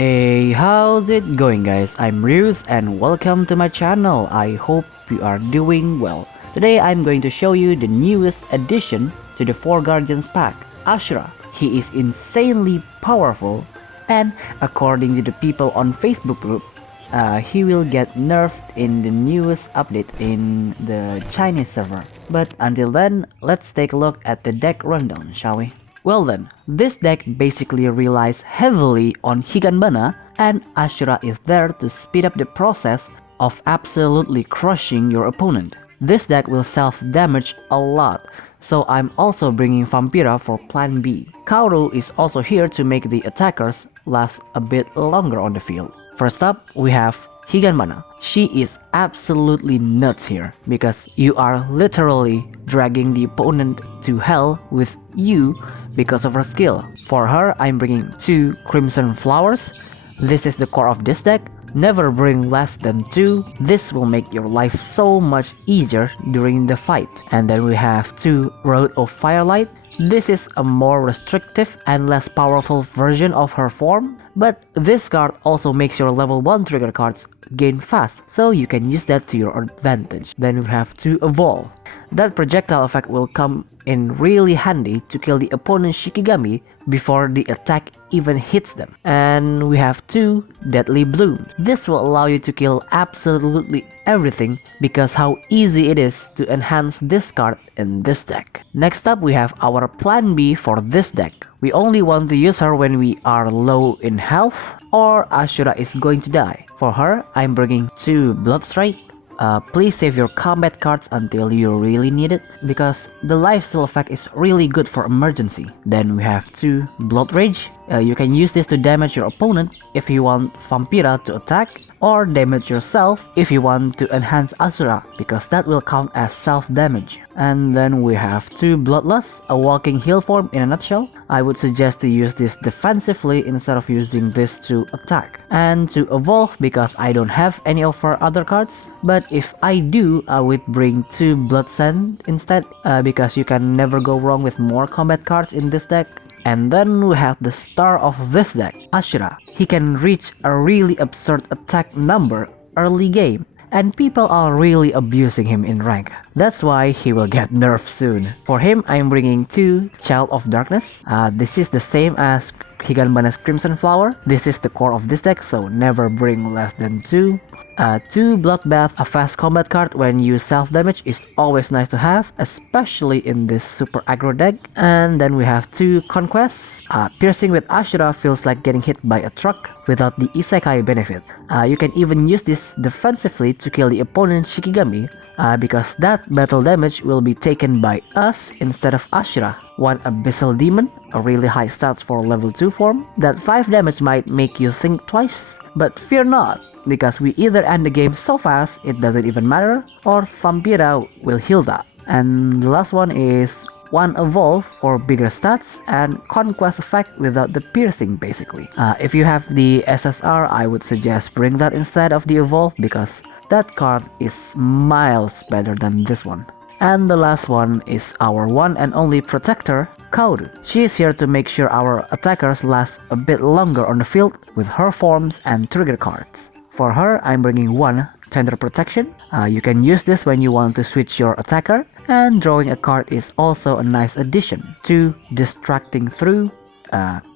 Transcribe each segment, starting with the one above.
Hey, how's it going guys? I'm Ryus and welcome to my channel. I hope you are doing well. Today I'm going to show you the newest addition to the 4 Guardians pack, Ashura. He is insanely powerful and according to the people on Facebook group, he will get nerfed in the newest update in the Chinese server. But until then, let's take a look at the deck rundown, shall we? Well then, this deck basically relies heavily on Higanbana, and Ashura is there to speed up the process of absolutely crushing your opponent. This deck will self-damage a lot, so I'm also bringing Vampira for plan B. Kaoru is also here to make the attackers last a bit longer on the field. First up, we have Higanbana. She is absolutely nuts here, because you are literally dragging the opponent to hell with you because of her skill. For her, I'm bringing 2 Crimson Flowers. This is the core of this deck. Never bring less than 2. This will make your life so much easier during the fight. And then we have 2 Road of Firelight. This is a more restrictive and less powerful version of her form, but this card also makes your level 1 trigger cards gain fast, so you can use that to your advantage. Then we have 2 Evolve. That projectile effect will come in really handy to kill the opponent's Shikigami before the attack even hits them. And we have 2 Deadly Bloom. This will allow you to kill absolutely everything because how easy it is to enhance this card in this deck. Next up, we have our plan B for this deck. We only want to use her when we are low in health or Ashura is going to die. For her, I'm bringing 2 Bloodstrike. Please save your combat cards until you really need it, because the lifesteal effect is really good for emergency. Then we have 2 Blood Rage. You can use this to damage your opponent if you want Vampira to attack, or damage yourself if you want to enhance Ashura, because that will count as self-damage. And then we have 2 Bloodlust, a walking heal form in a nutshell. I would suggest to use this defensively instead of using this to attack. And to evolve, because I don't have any of her other cards, but if I do, I would bring 2 Bloodsend instead, because you can never go wrong with more combat cards in this deck. And then we have the star of this deck, Ashura. He can reach a really absurd attack number early game, and people are really abusing him in rank. That's why he will get nerfed soon. For him, I'm bringing 2 Child of Darkness. This is the same as Higanbana's Crimson Flower. This is the core of this deck, so never bring less than 2. 2 Bloodbath, a fast combat card when you self-damage is always nice to have, especially in this super aggro deck. And then we have 2 Conquests. Piercing with Ashura feels like getting hit by a truck without the Isekai benefit. You can even use this defensively to kill the opponent's Shikigami, because that battle damage will be taken by us instead of Ashura. 1 Abyssal Demon, a really high stats for level 2 form. That 5 damage might make you think twice, but fear not, because we either end the game so fast it doesn't even matter, or Vampira will heal that. And the last one is 1 Evolve for bigger stats and Conquest effect without the piercing basically. If you have the SSR, I would suggest bring that instead of the Evolve, because that card is miles better than this one. And the last one is our one and only protector, Kaoru. She is here to make sure our attackers last a bit longer on the field with her forms and trigger cards. For her, I'm bringing 1 Tender Protection. You can use this when you want to switch your attacker, and drawing a card is also a nice addition. 2 Distracting Through.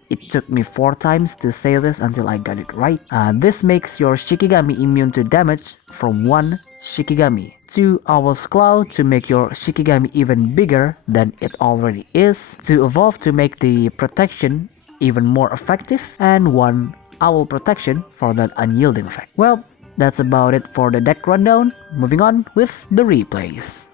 It took me 4 times to say this until I got it right. This makes your Shikigami immune to damage from 1 Shikigami. 2 Owl's Claw to make your Shikigami even bigger than it already is. 2 Evolve to make the protection even more effective, and 1 Owl Protection for that unyielding effect. Well, that's about it for the deck rundown. Moving on with the replays.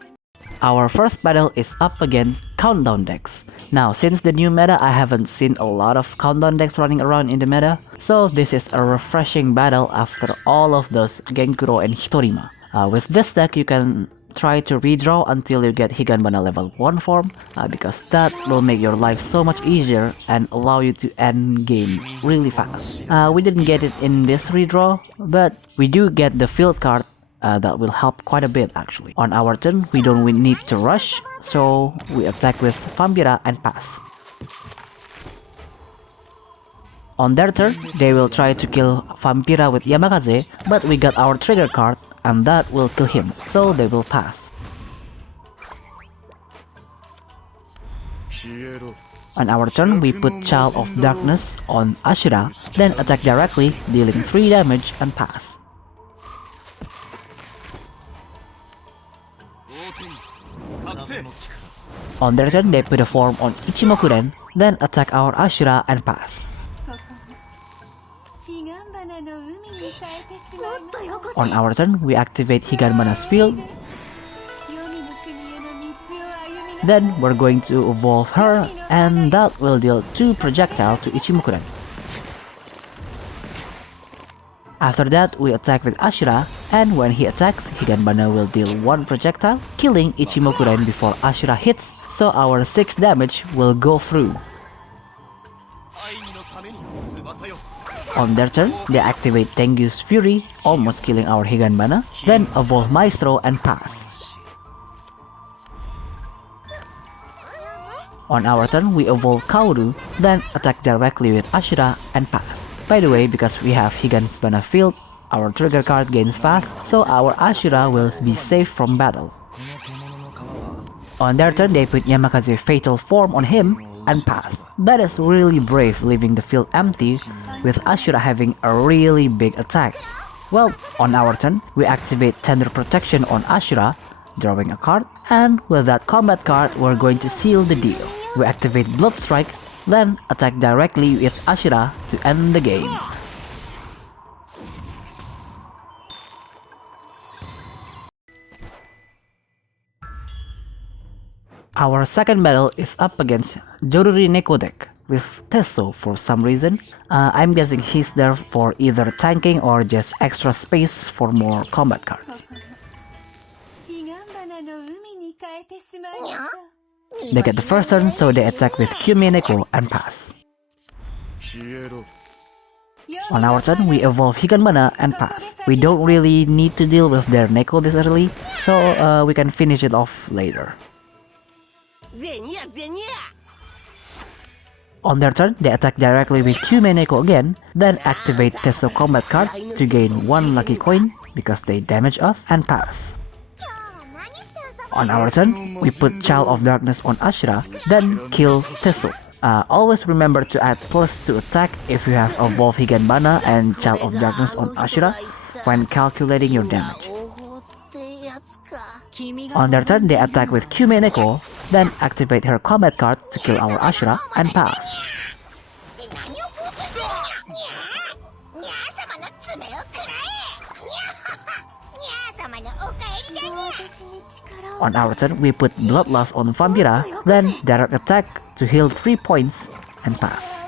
Our first battle is up against countdown decks. Now, since the new meta, I haven't seen a lot of countdown decks running around in the meta, so this is a refreshing battle after all of those Genkuro and Hitorima. With this deck, you can try to redraw until you get Higanbana level 1 form, because that will make your life so much easier and allow you to end game really fast. We didn't get it in this redraw, but we do get the field card that will help quite a bit actually. On our turn, we don't need to rush, so we attack with Vampira and pass. On their turn, they will try to kill Vampira with Yamakaze, but we got our trigger card and that will kill him, so they will pass. On our turn, we put Child of Darkness on Ashura, then attack directly, dealing 3 damage and pass. On their turn, they put a form on Ichimokuren, then attack our Ashura and pass. On our turn, we activate Higanbana's field. Then we're going to evolve her, and that will deal 2 projectile to Ichimokuren. After that, we attack with Ashura, and when he attacks, Higanbana will deal 1 projectile, killing Ichimokuren before Ashura hits, so our 6 damage will go through. On their turn, they activate Tengyu's Fury, almost killing our Higanbana, then evolve Maestro and pass. On our turn, we evolve Kaoru, then attack directly with Ashura and pass. By the way, because we have Higanbana field, our trigger card gains fast, so our Ashura will be safe from battle. On their turn, they put Yamakaze Fatal Form on him and pass. That is really brave, leaving the field empty, with Ashura having a really big attack. Well, on our turn, we activate Tender Protection on Ashura, drawing a card, and with that combat card, we're going to seal the deal. We activate Blood Strike, then attack directly with Ashura to end the game. Our second battle is up against Joruri Neko deck with Tesso for some reason. I'm guessing he's there for either tanking or just extra space for more combat cards. They get the first turn, so they attack with Kyume Neko and pass. On our turn, we evolve Higanbana and pass. We don't really need to deal with their Neko this early, so we can finish it off later. On their turn, they attack directly with Kyume Neko again, then activate Tesso combat card to gain 1 lucky coin because they damage us and pass. On our turn, we put Child of Darkness on Ashura, then kill Tesso. Always remember to add plus to attack if you have Evolve Higanbana and Child of Darkness on Ashura when calculating your damage. On their turn, they attack with Kyume Neko, then activate her combat card to kill our Ashura and pass. On our turn, we put Bloodlust on Vampira, then direct attack to heal 3 points and pass.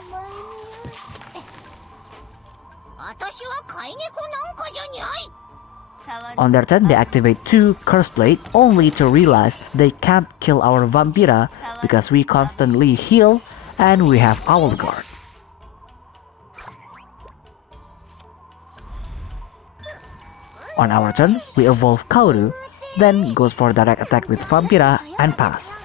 On their turn, they activate 2 Curse Blade, only to realize they can't kill our Vampira because we constantly heal and we have Owl Guard. On our turn, we evolve Kaoru, then goes for direct attack with Vampira and pass.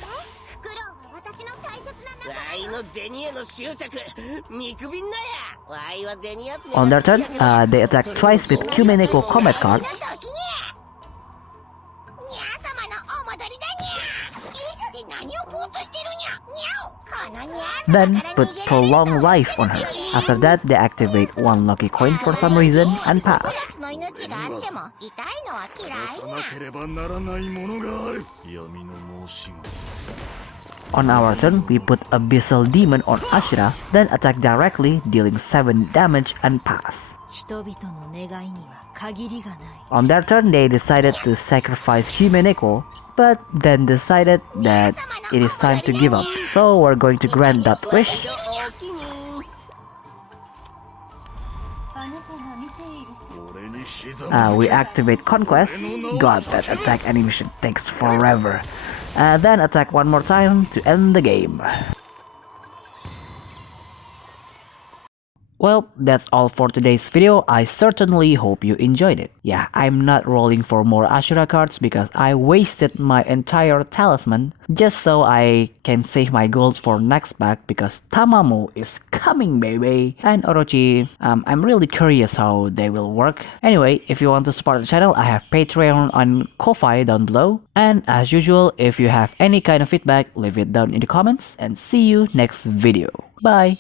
On their turn, they attack twice with Kyume Neko combat card. Then put Prolong Life on her. After that, they activate 1 lucky coin for some reason and pass. On our turn, we put Abyssal Demon on Ashura, then attack directly, dealing 7 damage and pass. On their turn, they decided to sacrifice Kyume Neko, but then decided that it is time to give up, so we're going to grant that wish. We activate Conquest. God, that attack animation takes forever. Then attack 1 more time to end the game. Well, that's all for today's video. I certainly hope you enjoyed it. Yeah, I'm not rolling for more Ashura cards because I wasted my entire talisman just so I can save my golds for next pack because Tamamo is coming, baby. And Orochi, I'm really curious how they will work. Anyway, if you want to support the channel, I have Patreon and Ko-Fi down below. And as usual, if you have any kind of feedback, leave it down in the comments and see you next video. Bye!